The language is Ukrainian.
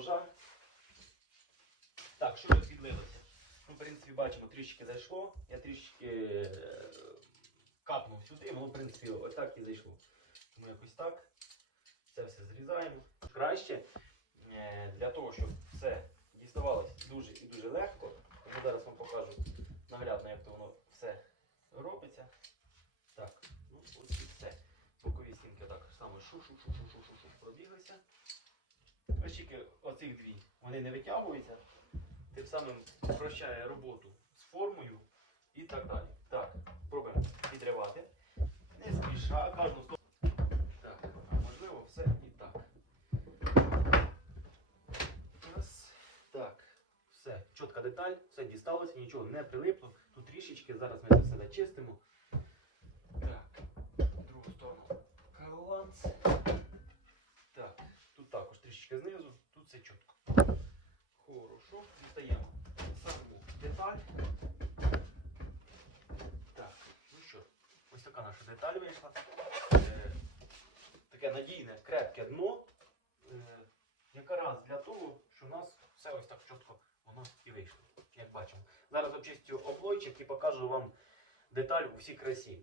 ножа. Так, що тут відлилося? Ну, В принципі, бачимо, трішечки зайшло. Я трішечки е, капнув сюди, і воно, в принципі, отак і зайшло. Тому якось так. Це все зрізаємо. Краще е, для того, щоб все діставалося дуже і дуже легко. Тому зараз вам покажу наглядно, як то воно все робиться. Так, ну ось і все. Бокові стінки так само шу шу шу шу шу шу пробіглися. Ось тільки вони не витягуються, тим самим прощає роботу з формою і так далі. Так, пробуємо відривати. Не спіша, кожну сторону. Так, можливо все і так. Раз. Так, все, чітка деталь, все дісталося, нічого не прилипло. Тут трішечки, зараз ми це все зачистимо. Так, другу сторону каланц. Так, тут також трішечки знизу, тут все чітко. Хорошо, дістаємо саму деталь. Так, ну що, ось така наша деталь вийшла. Е, таке надійне, крепке дно. Е, якраз для того, що у нас все ось так чітко воно і вийшло, як бачимо. Зараз обчистю облойчик і покажу вам деталь у всій красі.